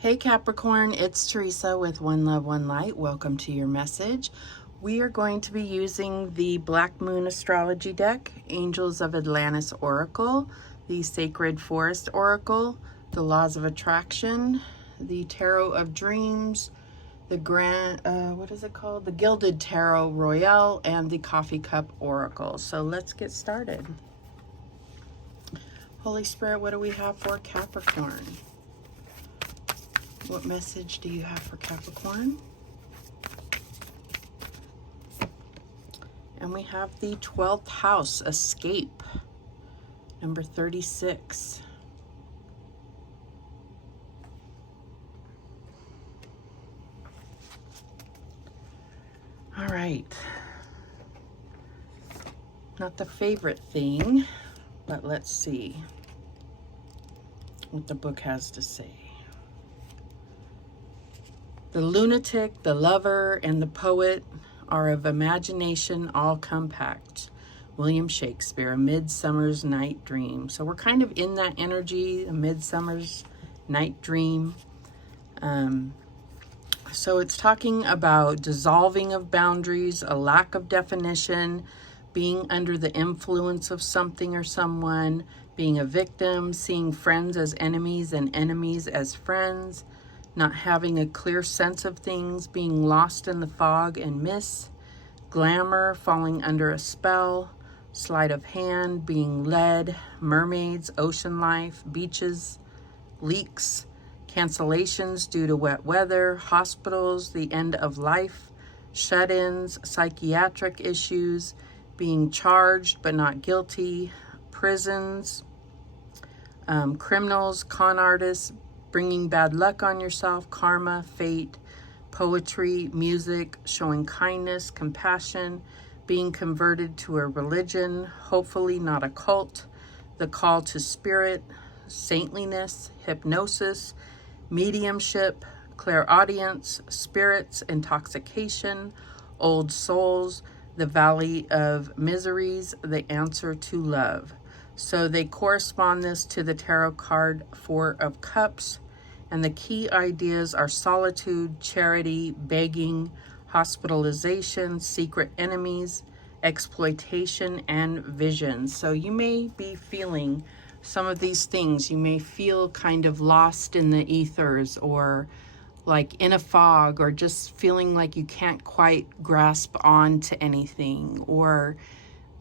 Hey Capricorn, it's Teresa with One Love, One Light. Welcome to your message. We are going to be using the Black Moon Astrology deck, Angels of Atlantis Oracle, the Sacred Forest Oracle, the Laws of Attraction, the Tarot of Dreams, the the Gilded Tarot Royale, and the Coffee Cup Oracle. So let's get started. Holy Spirit, what do we have for Capricorn? What message do you have for Capricorn? And we have the 12th house, Escape, number 36. All right. Not the favorite thing, but let's see what the book has to say. The lunatic, the lover, and the poet are of imagination all compact. William Shakespeare, A Midsummer's Night Dream. So we're kind of in that energy, A Midsummer's Night Dream. So it's talking about dissolving of boundaries, a lack of definition, being under the influence of something or someone, being a victim, seeing friends as enemies and enemies as friends, not having a clear sense of things, being lost in the fog and mist, glamour, falling under a spell, sleight of hand, being led, mermaids, ocean life, beaches, leaks, cancellations due to wet weather, hospitals, the end of life, shut-ins, psychiatric issues, being charged but not guilty, prisons, criminals, con artists, bringing bad luck on yourself, karma, fate, poetry, music, showing kindness, compassion, being converted to a religion, hopefully not a cult, the call to spirit, saintliness, hypnosis, mediumship, clairaudience, spirits, intoxication, old souls, the valley of miseries, the answer to love. So they correspond this to the tarot card Four of Cups. And the key ideas are solitude, charity, begging, hospitalization, secret enemies, exploitation, and vision. So you may be feeling some of these things. You may feel kind of lost in the ethers, or like in a fog, or just feeling like you can't quite grasp on to anything, or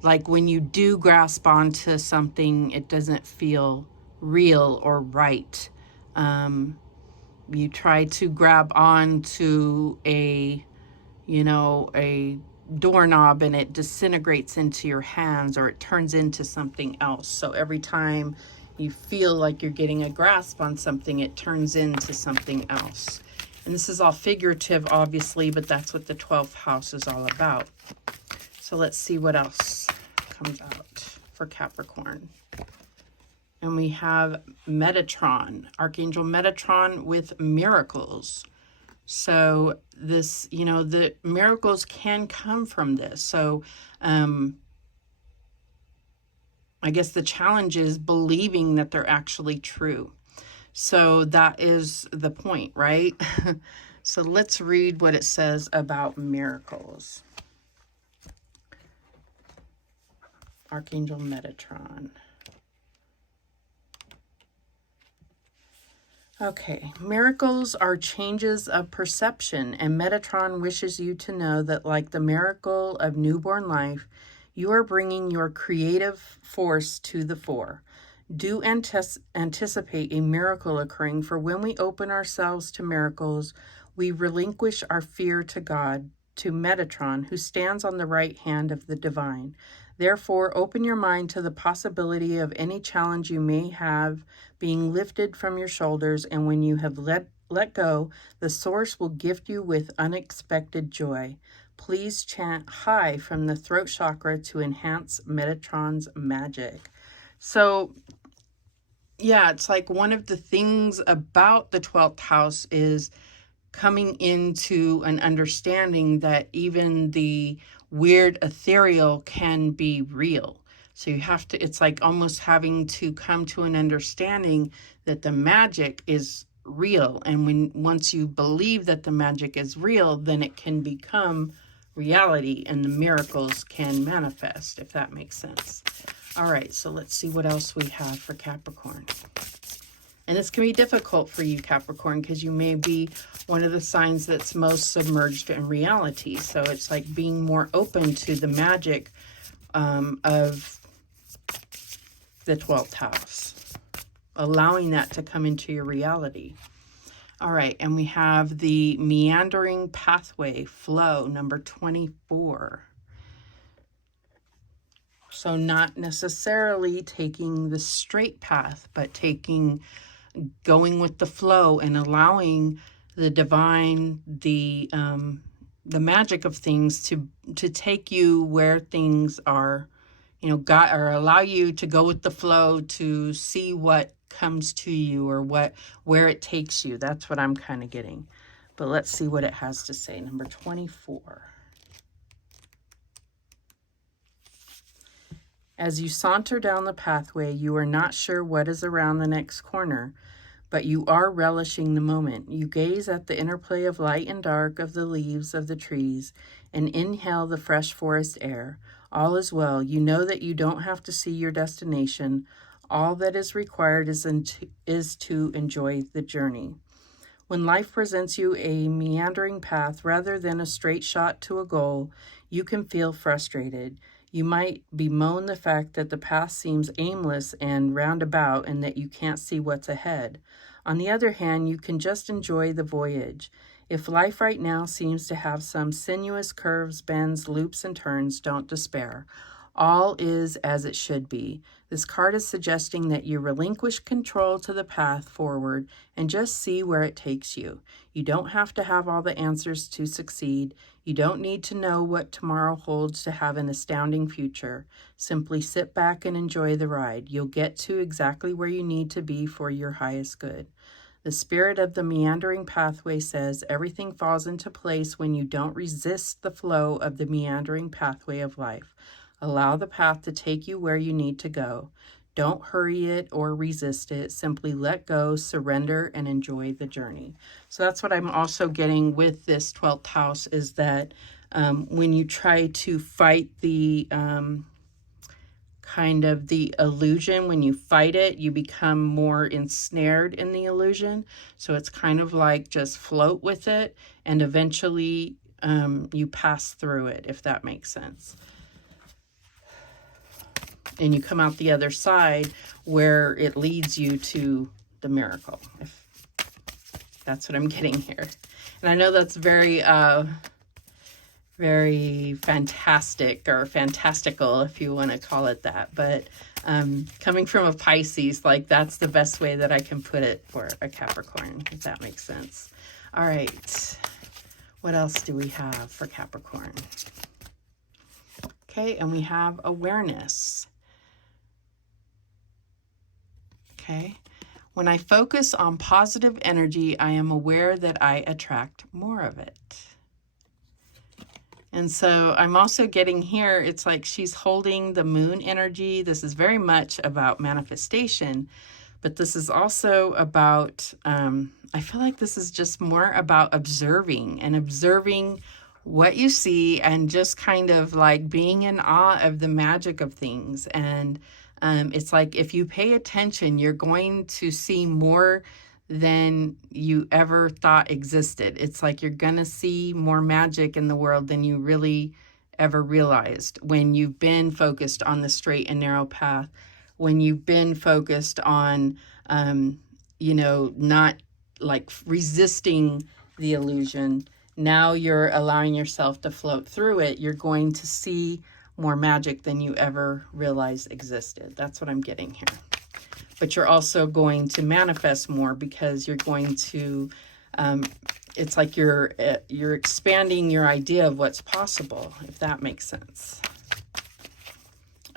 like when you do grasp onto something, it doesn't feel real or right. You try to grab on to a doorknob and it disintegrates into your hands, or it turns into something else. So every time you feel like you're getting a grasp on something, it turns into something else. And this is all figurative, obviously, but that's what the 12th house is all about. So let's see what else comes out for Capricorn. And we have Metatron, Archangel Metatron with miracles. So this, the miracles can come from this. So I guess the challenge is believing that they're actually true. So that is the point, right? So let's read what it says about miracles. Archangel Metatron. Okay, miracles are changes of perception, and Metatron wishes you to know that, like the miracle of newborn life, you are bringing your creative force to the fore. Do anticipate a miracle occurring, for when we open ourselves to miracles, we relinquish our fear to God, to Metatron, who stands on the right hand of the divine. Therefore, open your mind to the possibility of any challenge you may have being lifted from your shoulders, and when you have let go, the source will gift you with unexpected joy. Please chant high from the throat chakra to enhance Metatron's magic. So, yeah, it's like one of the things about the 12th house is coming into an understanding that even the weird ethereal can be real. So you have to, it's like almost having to come to an understanding that the magic is real. And once you believe that the magic is real, then it can become reality and the miracles can manifest, if that makes sense. All right, so let's see what else we have for Capricorn. And this can be difficult for you, Capricorn, because you may be one of the signs that's most submerged in reality. So it's like being more open to the magic of the 12th house, allowing that to come into your reality. All right, and we have the meandering pathway flow, number 24. So not necessarily taking the straight path, but going with the flow and allowing the divine, the magic of things to take you where things are, you know, God, or allow you to go with the flow to see what comes to you or where it takes you. That's what I'm kind of getting. But let's see what it has to say. Number 24. As you saunter down the pathway, you are not sure what is around the next corner, but you are relishing the moment. You gaze at the interplay of light and dark of the leaves of the trees and inhale the fresh forest air. All is well. You know that you don't have to see your destination. All that is required is to enjoy the journey. When life presents you a meandering path rather than a straight shot to a goal, you can feel frustrated. You might bemoan the fact that the path seems aimless and roundabout and that you can't see what's ahead. On the other hand, you can just enjoy the voyage. If life right now seems to have some sinuous curves, bends, loops, and turns, don't despair. All is as it should be. This card is suggesting that you relinquish control to the path forward and just see where it takes you. You don't have to have all the answers to succeed. You don't need to know what tomorrow holds to have an astounding future. Simply sit back and enjoy the ride. You'll get to exactly where you need to be for your highest good. The spirit of the meandering pathway says everything falls into place when you don't resist the flow of the meandering pathway of life. Allow the path to take you where you need to go. Don't hurry it or resist it. Simply let go, surrender, and enjoy the journey. So that's what I'm also getting with this 12th house, is that when you try to fight the kind of the illusion, when you fight it, you become more ensnared in the illusion. So it's kind of like just float with it, and eventually you pass through it, if that makes sense. And you come out the other side where it leads you to the miracle, if that's what I'm getting here. And I know that's very, very fantastic or fantastical, if you want to call it that. But coming from a Pisces, like, that's the best way that I can put it for a Capricorn, if that makes sense. All right. What else do we have for Capricorn? Okay, and we have awareness. Okay. When I focus on positive energy, I am aware that I attract more of it. And so I'm also getting here, it's like she's holding the moon energy. This is very much about manifestation, but this is also about, I feel like this is just more about observing what you see and just kind of like being in awe of the magic of things. And it's like if you pay attention, you're going to see more than you ever thought existed. It's like you're going to see more magic in the world than you really ever realized when you've been focused on the straight and narrow path, when you've been focused on, not like resisting the illusion. Now you're allowing yourself to float through it. You're going to see more magic than you ever realized existed. That's what I'm getting here. But you're also going to manifest more because you're going to, it's like you're expanding your idea of what's possible, if that makes sense.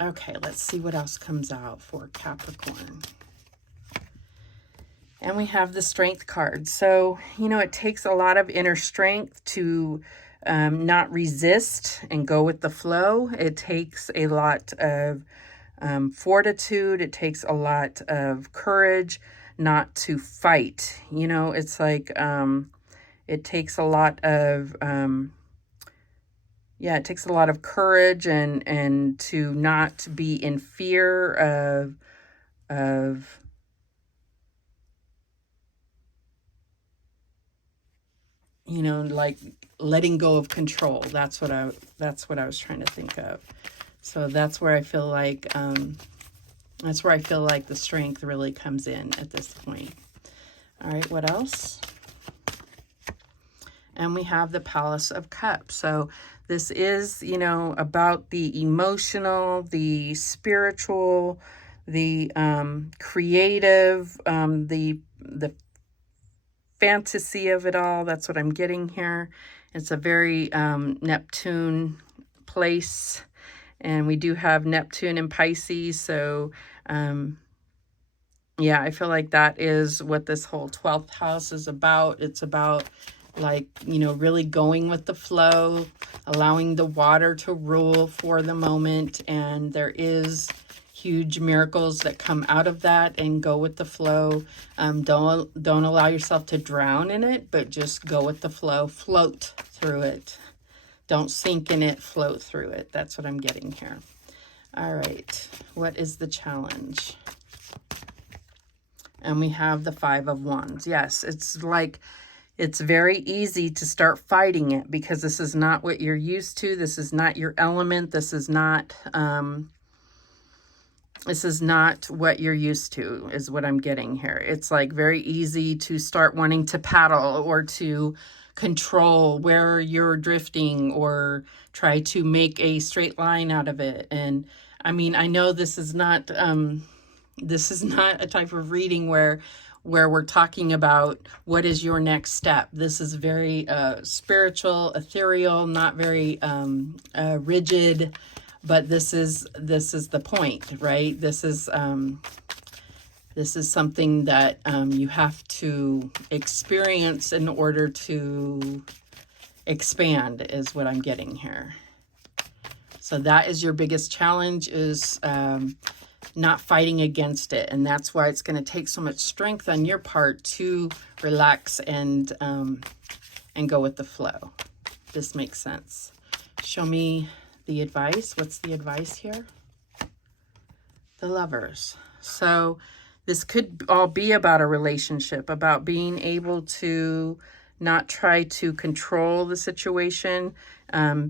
Okay, let's see what else comes out for Capricorn. And we have the Strength card. So, it takes a lot of inner strength to not resist and go with the flow. It takes a lot of fortitude. It takes a lot of courage not to fight. You know, it's like it takes a lot of yeah, it takes a lot of courage and to not be in fear of you know, like letting go of control. That's what I was trying to think of. So that's where I feel like the strength really comes in at this point. All right, what else? And we have the Palace of Cups. So this is, you know, about the emotional, the spiritual, the creative, the fantasy of it all. That's what I'm getting here. It's a very Neptune place. And we do have Neptune in Pisces. So, yeah, I feel like that is what this whole 12th house is about. It's about, like, you know, really going with the flow, allowing the water to rule for the moment. And there is huge miracles that come out of that, and go with the flow. Don't allow yourself to drown in it, but just go with the flow. Float through it. Don't sink in it, float through it. That's what I'm getting here. All right. What is the challenge? And we have the 5 of Wands. Yes, it's like, it's very easy to start fighting it because this is not what you're used to. This is not your element. This is not what you're used to, is what I'm getting here. It's like very easy to start wanting to paddle or to control where you're drifting or try to make a straight line out of it. And I mean, I know this is not a type of reading where we're talking about what is your next step. This is very spiritual, ethereal, not very rigid, but this is the point, right? This is something that you have to experience in order to expand, is what I'm getting here. So that is your biggest challenge, is not fighting against it. And that's why it's going to take so much strength on your part to relax and go with the flow. This makes sense. Show me the advice. What's the advice here? The Lovers. So this could all be about a relationship, about being able to not try to control the situation,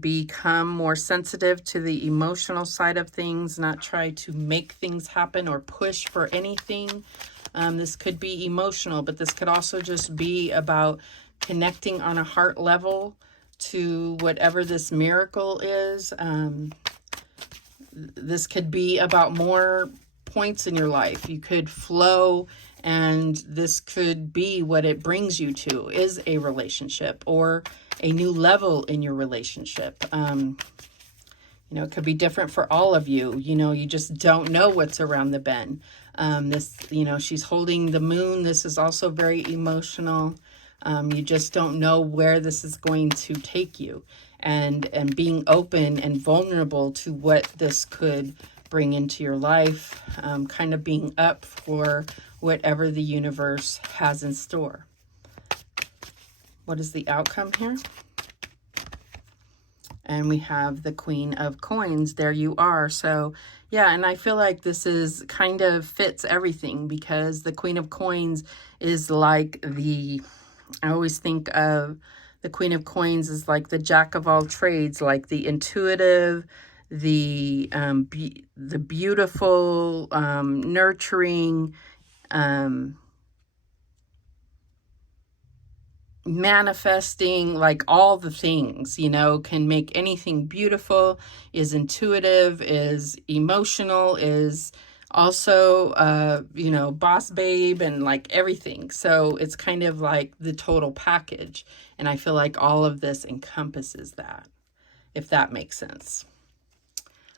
become more sensitive to the emotional side of things, not try to make things happen or push for anything. This could be emotional, but this could also just be about connecting on a heart level to whatever this miracle is. This could be about more points in your life. You could flow, and this could be what it brings you to, is a relationship or a new level in your relationship. You know, it could be different for all of you. You know, you just don't know what's around the bend. This, you know, she's holding the moon. This is also very emotional. You just don't know where this is going to take you, and being open and vulnerable to what this could bring into your life, kind of being up for whatever the universe has in store. What is the outcome here? And we have the Queen of Coins. There you are. So yeah, and I feel like this is kind of fits everything, because the Queen of Coins is like I always think of the Queen of Coins as like the jack of all trades, like the intuitive, the beautiful, nurturing, manifesting, like all the things, you know, can make anything beautiful, is intuitive, is emotional, is also, you know, boss babe, and like everything. So it's kind of like the total package. And I feel like all of this encompasses that, if that makes sense.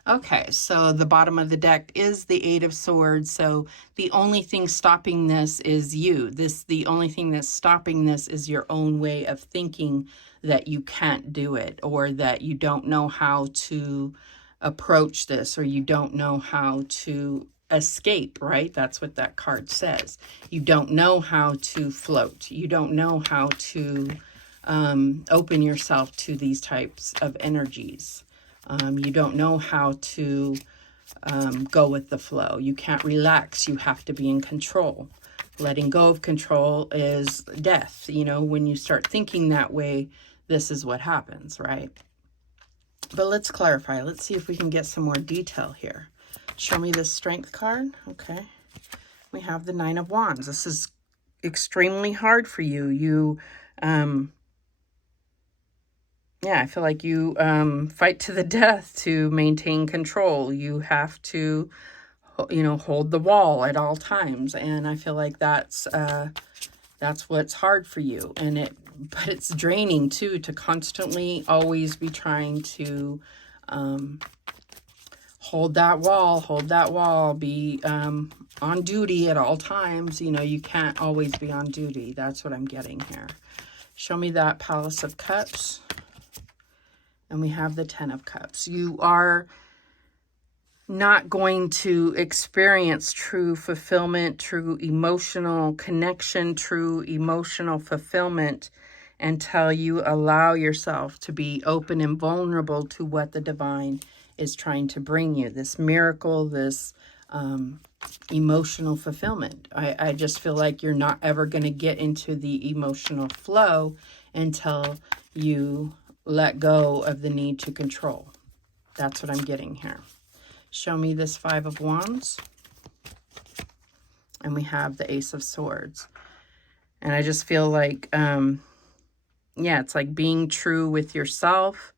Okay, so the bottom of the deck is the Eight of Swords. So the only thing stopping this is you. The only thing that's stopping this is your own way of thinking that you can't do it, or that you don't know how to approach this, or you don't know how to escape, right? That's what that card says. You don't know how to float. You don't know how to open yourself to these types of energies. You don't know how to go with the flow. You can't relax. You have to be in control. Letting go of control is death. You know, when you start thinking that way, this is what happens, right? But let's clarify. Let's see if we can get some more detail here. Show me this strength card. Okay. We have the 9 of Wands. This is extremely hard for you. You, yeah, I feel like you fight to the death to maintain control. You have to, you know, hold the wall at all times. And I feel like that's what's hard for you. But it's draining too, to constantly always be trying to hold that wall, be on duty at all times. You know, you can't always be on duty. That's what I'm getting here. Show me that Palace of Cups. And we have the 10 of Cups. You are not going to experience true fulfillment, true emotional connection, true emotional fulfillment until you allow yourself to be open and vulnerable to what the divine is trying to bring you. This miracle, this emotional fulfillment. I just feel like you're not ever going to get into the emotional flow until you let go of the need to control. That's what I'm getting here. Show me this 5 of Wands. And we have the Ace of Swords. And I just feel like, yeah, it's like being true with yourself.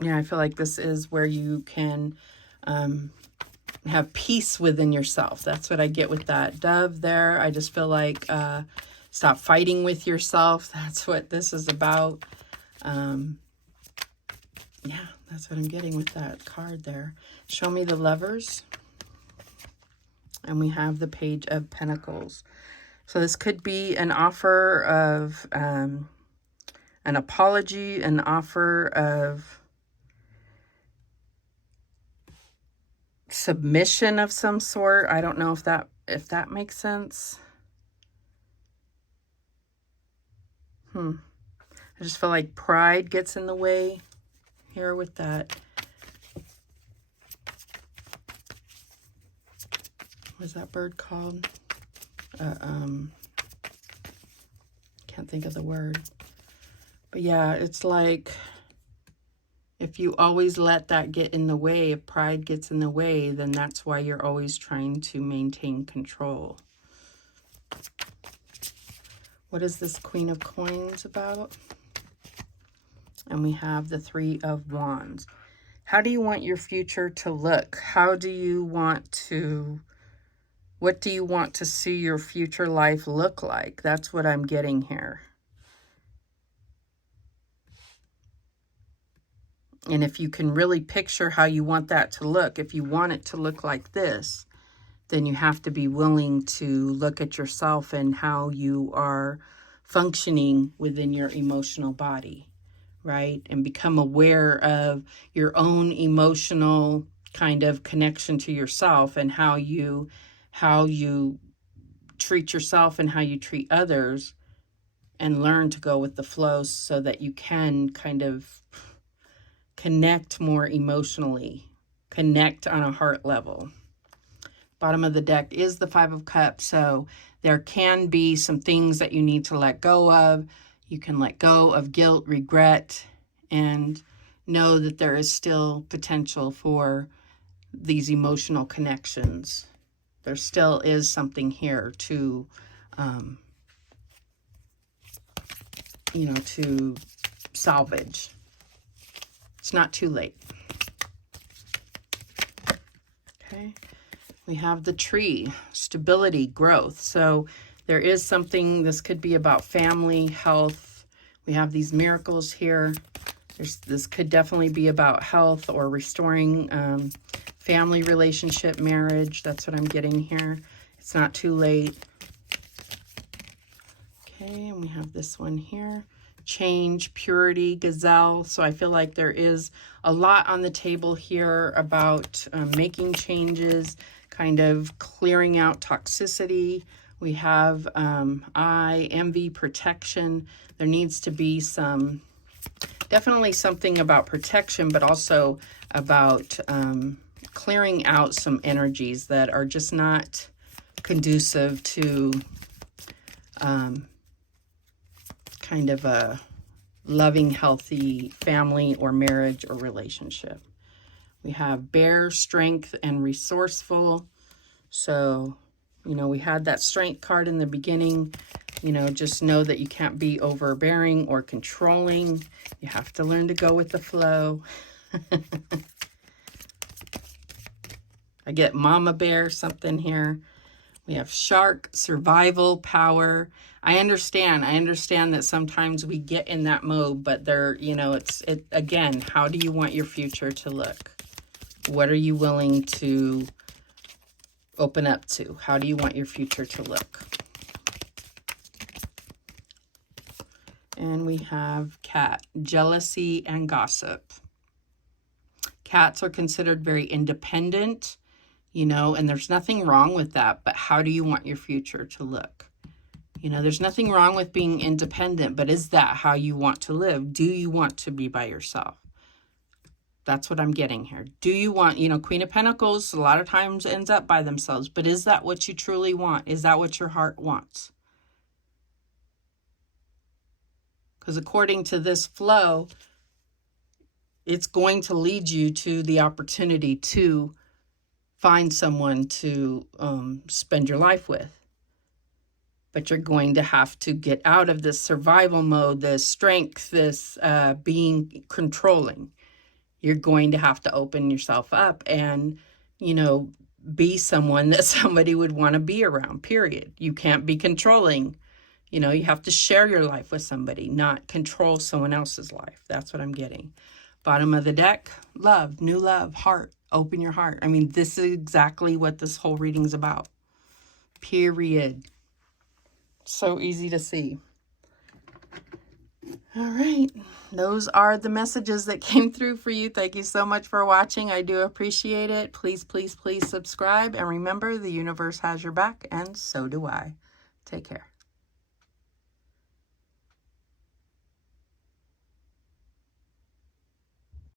Yeah, I feel like this is where you can have peace within yourself. That's what I get with that dove there. I just feel like stop fighting with yourself. That's what this is about. Yeah, that's what I'm getting with that card there. Show me the Lovers. And we have the Page of Pentacles. So this could be an offer of an apology, an offer of submission of some sort. I don't know if that makes sense. I just feel like pride gets in the way here with that. What's that bird called? Can't think of the word. But yeah, it's like if you always let that get in the way, if pride gets in the way, then that's why you're always trying to maintain control. What is this Queen of Coins about? And we have the 3 of Wands. How do you want your future to look? How do you want to, what do you want to see your future life look like? That's what I'm getting here. And if you can really picture how you want that to look, if you want it to look like this, then you have to be willing to look at yourself and how you are functioning within your emotional body, right? And become aware of your own emotional kind of connection to yourself and how you treat yourself and how you treat others, and learn to go with the flow so that you can kind of connect more emotionally, connect on a heart level. Bottom of the deck is the 5 of Cups, so there can be some things that you need to let go of. You can let go of guilt, regret, and know that there is still potential for these emotional connections. There still is something here to, you know, to salvage. It's not too late. Okay. We have the Tree, stability, growth. So there is something, this could be about family, health. We have these miracles here. This could definitely be about health or restoring family relationship, marriage. That's what I'm getting here. It's not too late. Okay, and we have this one here. Change, purity, gazelle. So I feel like there is a lot on the table here about making changes, kind of clearing out toxicity. We have envy, protection. There needs to be some, definitely something about protection, but also about clearing out some energies that are just not conducive to kind of a loving, healthy family or marriage or relationship. We have bear, strength, and resourceful. So, you know, we had that strength card in the beginning. You know, just know that you can't be overbearing or controlling. You have to learn to go with the flow. I get mama bear something here. We have shark, survival, power. I understand that sometimes we get in that mode, but there, you know, again, how do you want your future to look? What are you willing to open up to? How do you want your future to look? And we have cat, jealousy and gossip. Cats are considered very independent, you know, and there's nothing wrong with that, but how do you want your future to look? You know, there's nothing wrong with being independent, but is that how you want to live? Do you want to be by yourself? That's what I'm getting here. Do you want, you know, Queen of Pentacles a lot of times ends up by themselves, but is that what you truly want? Is that what your heart wants? Because according to this flow, it's going to lead you to the opportunity to find someone to spend your life with. But you're going to have to get out of this survival mode, this strength, this being controlling. You're going to have to open yourself up and, you know, be someone that somebody would want to be around, period. You can't be controlling. You know, you have to share your life with somebody, not control someone else's life. That's what I'm getting. Bottom of the deck, love, new love, heart, open your heart. I mean, this is exactly what this whole reading's about. Period. So easy to see. All right. Those are the messages that came through for you. Thank you so much for watching. I do appreciate it. Please, please, please subscribe. And remember, the universe has your back, and so do I. Take care.